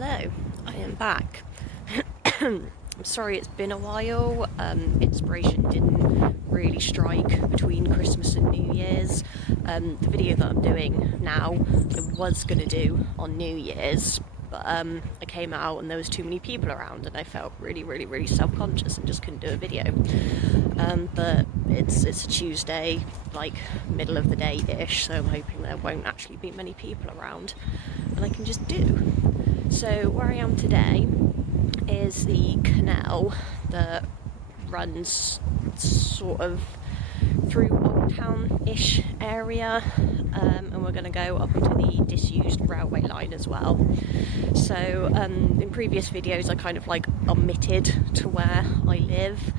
Hello, I am back. I'm sorry it's been a while. Inspiration didn't really strike between Christmas and New Year's. The video that I'm doing now, I was going to do on New Year's, but I came out and there was too many people around and I felt really self-conscious and just couldn't do a video. But it's a Tuesday, like middle of the day-ish, so I'm hoping there won't actually be many people around and I can just do. So where I am today is the canal that runs sort of through Old Town-ish area, and we're going to go up onto the disused railway line as well. So in previous videos I kind of like omitted to where I live,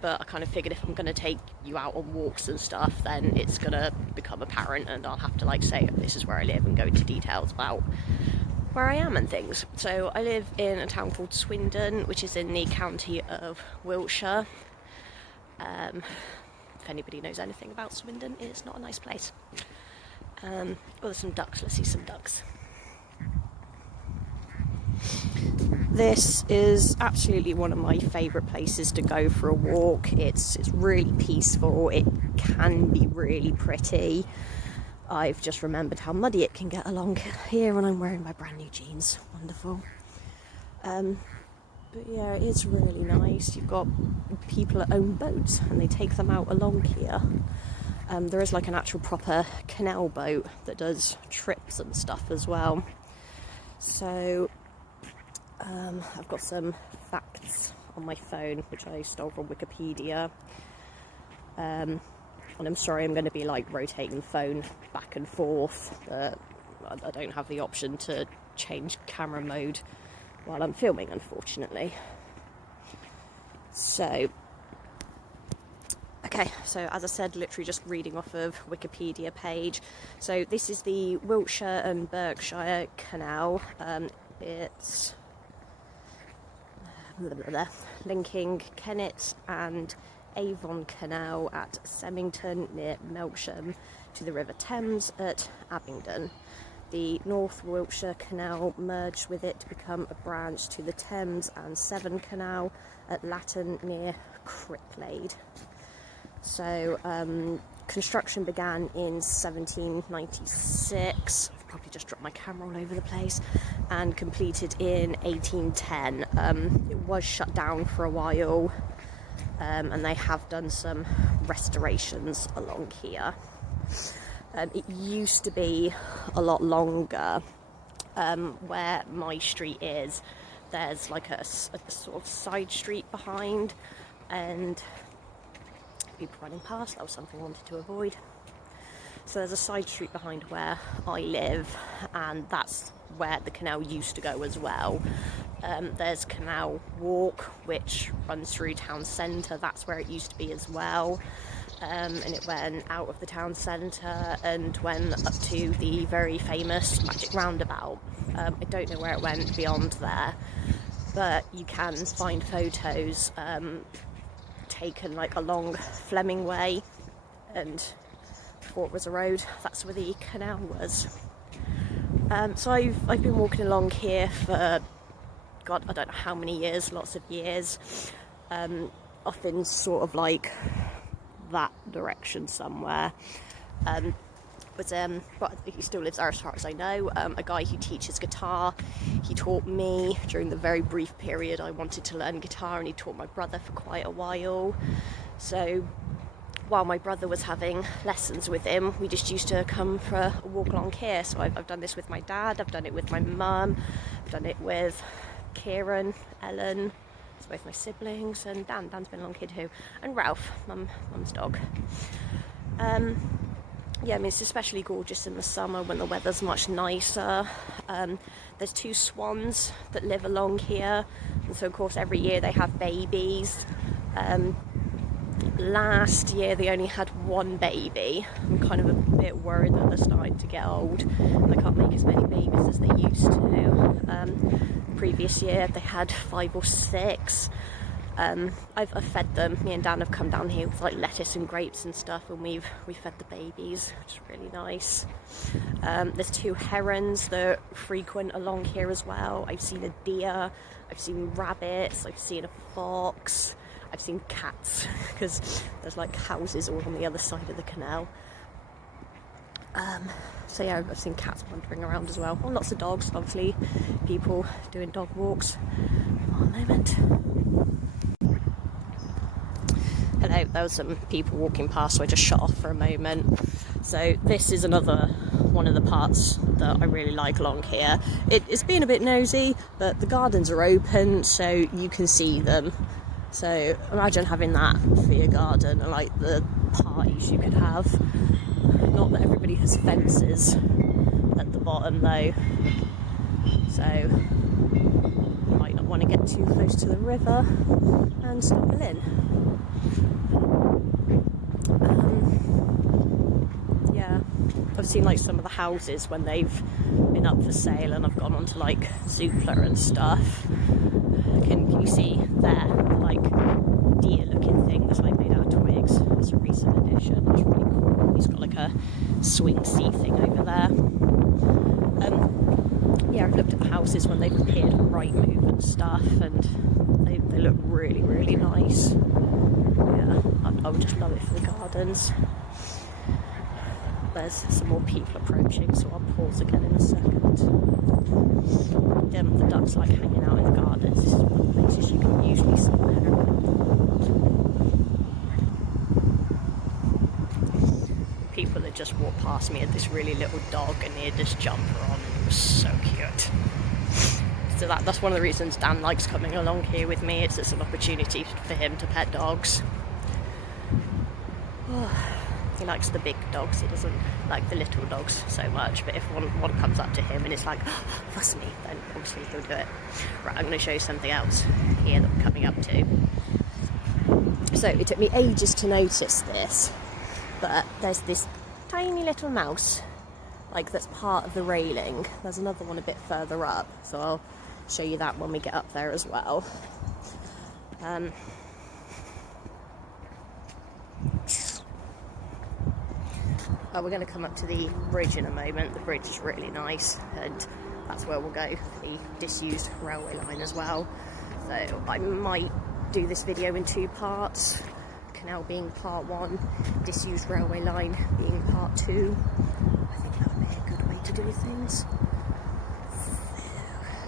but I kind of figured if I'm going to take you out on walks and stuff, then it's going to become apparent and I'll have to like say this is where I live and go into details about where I am and things. So I live in a town called Swindon, which is in the county of Wiltshire. If anybody knows anything about Swindon, it's not a nice place. Well, there's some ducks. Let's see some ducks. This is absolutely one of my favourite places to go for a walk. It's really peaceful. It can be really pretty. I've just remembered how muddy it can get along here when I'm wearing my brand new jeans. Wonderful. But yeah, it's really nice. You've got people that own boats and they take them out along here. There is like an actual proper canal boat that does trips and stuff as well. So I've got some facts on my phone which I stole from Wikipedia. And I'm sorry I'm going to be like rotating the phone back and forth. I don't have the option to change camera mode while I'm filming, unfortunately. So, okay, so as I said, literally just reading off of Wikipedia page. So this is the Wiltshire and Berkshire Canal. It's linking Kennet and Avon Canal at Semmington near Melksham to the River Thames at Abingdon. The North Wiltshire Canal merged with it to become a branch to the Thames and Severn Canal at Latton near Cricklade. So construction began in 1796. I've probably just dropped my camera all over the place, and completed in 1810. It was shut down for a while. And they have done some restorations along here. It used to be a lot longer. Where my street is, there's like a sort of side street behind, and people running past, that was something I wanted to avoid. So there's a side street behind where I live, and that's where the canal used to go as well. There's Canal Walk, which runs through town centre. That's where it used to be as well. And it went out of the town centre and went up to the very famous Magic Roundabout. I don't know where it went beyond there, but you can find photos taken like along Fleming Way, and before it was a road, that's where the canal was. So I've been walking along here for God, I don't know how many years, lots of years, off in sort of like that direction somewhere. But he still lives there as far as I know. A guy who teaches guitar. He taught me during the very brief period I wanted to learn guitar, and he taught my brother for quite a while. So while my brother was having lessons with him, we just used to come for a walk along here. So I've done this with my dad, I've done it with my mum, I've done it with Kieran, Ellen, it's both my siblings, and Dan's been along here too, and Ralph, mum's dog. Yeah, I mean, it's especially gorgeous in the summer when the weather's much nicer. There's two swans that live along here, and so of course every year they have babies. Last year they only had one baby. I'm kind of a bit worried that they're starting to get old and they can't make as many babies as they used to. Previous year they had 5 or 6. I've fed them. Me and Dan have come down here with like lettuce and grapes and stuff, and we've fed the babies, which is really nice. There's 2 herons that frequent along here as well. I've seen a deer, I've seen rabbits, I've seen a fox, I've seen cats, because there's like houses all on the other side of the canal. So yeah, I've seen cats wandering around as well. And lots of dogs, obviously, people doing dog walks. One moment. Hello, there was some people walking past, so I just shut off for a moment. So this is another one of the parts that I really like along here. It's been a bit nosy, but the gardens are open, so you can see them. So imagine having that for your garden, and like the parties you could have. Not that everybody has fences at the bottom though, so you might not want to get too close to the river and stumble in. Yeah, I've seen like some of the houses when they've been up for sale, and I've gone onto like Zoopla and stuff. Can you see there, like deer looking thing that's like made out of twigs? It's a recent addition. It's really cool. He's got like a swing seat thing over there. Yeah, I've looked at the houses when they've appeared on Rightmove and stuff, and they look really, really nice. Yeah, I would just love it for the gardens. There's some more people approaching, so I'll pause again in a second. The ducks like hanging out in the gardens. This is one of the places you can usually see the heron. People that just walked past me had this really little dog, and he had this jumper on, and it was so cute. So that's one of the reasons Dan likes coming along here with me. It's just an opportunity for him to pet dogs. He likes the big dogs, he doesn't like the little dogs so much, but if one comes up to him and it's like, oh, fuss me, then obviously he'll do it. Right, I'm going to show you something else here that we're coming up to. So it took me ages to notice this, but there's this tiny little mouse, like that's part of the railing. There's another one a bit further up, so I'll show you that when we get up there as well. We're going to come up to the bridge in a moment. The bridge is really nice, and that's where we'll go for the disused railway line as well. So I might do this video in 2 parts, canal being part 1, disused railway line being part 2. I think that would be a good way to do things.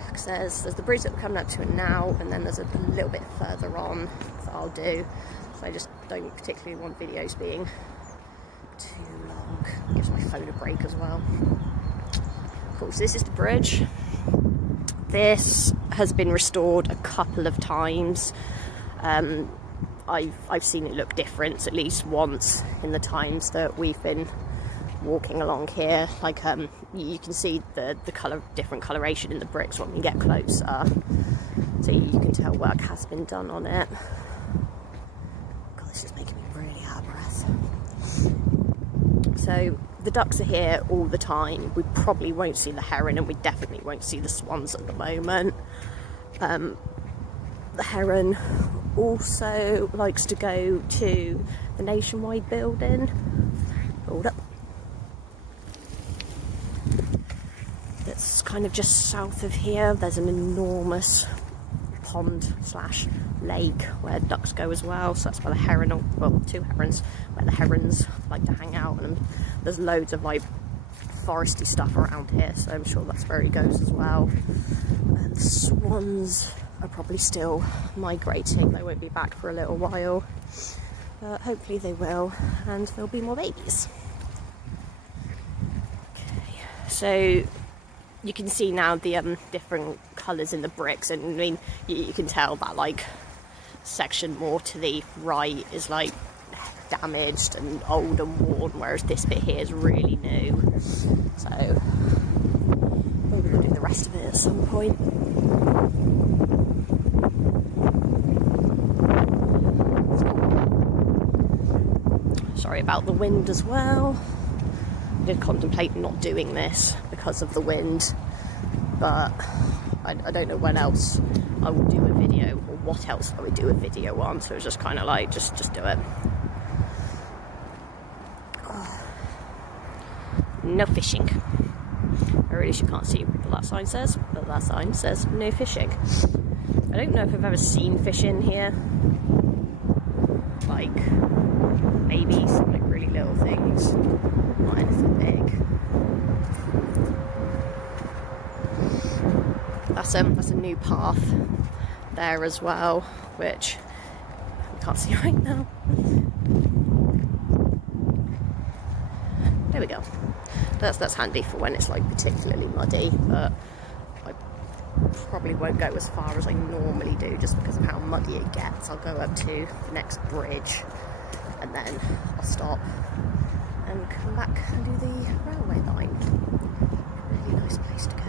Because there's the bridge that we're coming up to now, and then there's a little bit further on that I'll do. So I just don't particularly want videos being too long. Gives my phone a break as well. Cool, so this is the bridge. This has been restored a couple of times. I've seen it look different at least once in the times that we've been walking along here. Like you can see the different coloration in the bricks when we get closer, so you can tell work has been done on it. God, this is making me really out of breath. So the ducks are here all the time. We probably won't see the heron, and we definitely won't see the swans at the moment. The heron also likes to go to the Nationwide building. Hold up. That's kind of just south of here. There's an enormous pond / lake where ducks go as well, so that's where the heron, well, 2 herons, where the herons like to hang out, and there's loads of like foresty stuff around here, so I'm sure that's where he goes as well. And the swans are probably still migrating. They won't be back for a little while, but hopefully they will, and there'll be more babies. Okay, so you can see now the different colours in the bricks, and I mean you can tell that like section more to the right is like damaged and old and worn, whereas this bit here is really new. So maybe we'll do the rest of it at some point. Sorry about the wind as well. I did contemplate not doing this because of the wind, but I don't know when else I will do a video or what else do we do a video on, so it was just kind of like, just do it. No fishing. I really can't see what that sign says, but that sign says no fishing. I don't know if I've ever seen fish in here. Like, maybe some like really little things, not anything big. That's a new path there as well, which I can't see right now. There we go. That's handy for when it's like particularly muddy, but I probably won't go as far as I normally do just because of how muddy it gets. I'll go up to the next bridge and then I'll stop and come back and do the railway line. Really nice place to go.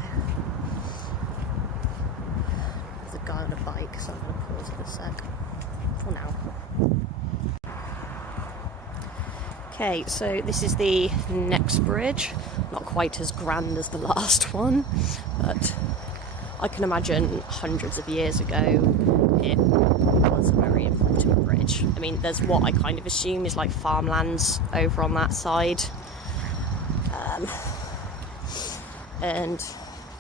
There's a guy on a bike, so I'm going to pause for a sec for now. Okay, so this is the next bridge. Not quite as grand as the last one, but I can imagine hundreds of years ago it was a very important bridge. I mean, there's what I kind of assume is like farmlands over on that side. And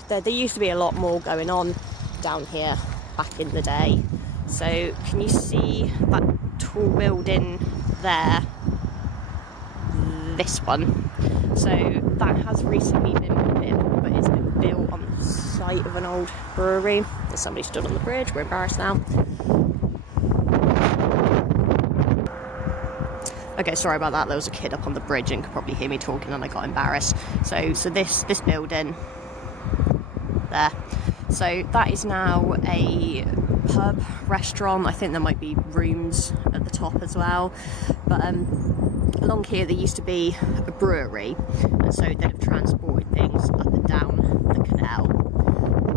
there used to be a lot more going on down here back in the day. So can you see that tall building there? This one. So that has recently been built, but it's been built on the site of an old brewery. There's somebody stood on the bridge. We're embarrassed now. Okay, sorry about that. There was a kid up on the bridge and could probably hear me talking and I got embarrassed. So this building there. So that is now a pub, restaurant. I think there might be rooms at the top as well. But along here there used to be a brewery, and so they'd have transported things up and down the canal.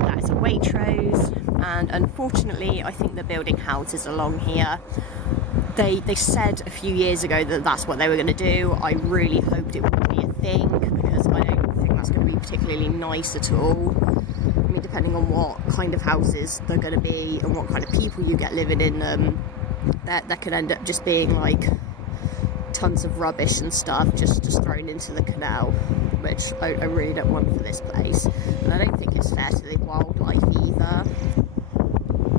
That is a Waitrose, and unfortunately I think they're building houses along here. They said a few years ago that that's what they were going to do. I really hoped it would be a thing, because I don't think that's going to be particularly nice at all. I mean, depending on what kind of houses they're going to be and what kind of people you get living in them, that could end up just being like tons of rubbish and stuff just thrown into the canal, which I really don't want for this place. And I don't think it's fair to the wildlife either.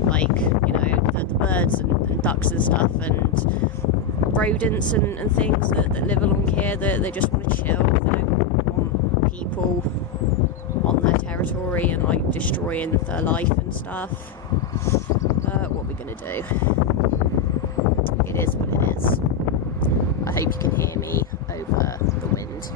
Like, you know, the birds and ducks and stuff, and rodents and things that live along here, that they just want to chill. They don't want people on their territory and like destroying their life and stuff. But what are we gonna do? It is what it is. I hope you can hear me over the wind.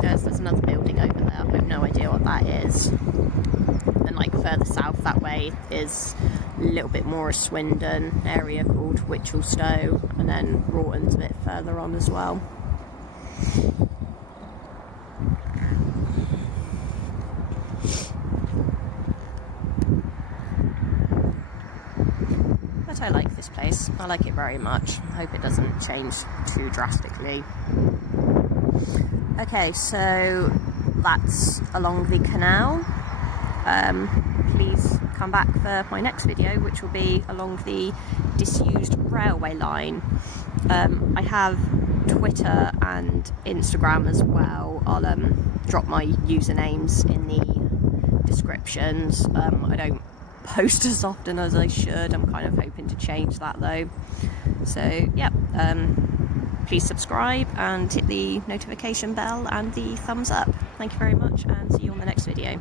There's another building over there. I have no idea what that is. And like further south that way is a little bit more a Swindon area called Wichelstow, and then Rawton's a bit further on as well. But I like this place. I like it very much. I hope it doesn't change too drastically. Okay, so that's along the canal. Please come back for my next video, which will be along the disused railway line. I have Twitter and Instagram as well. I'll drop my usernames in the descriptions. I don't post as often as I should. I'm kind of hoping to change that though. So yeah, please subscribe and hit the notification bell and the thumbs up. Thank you very much, and see you on the next video.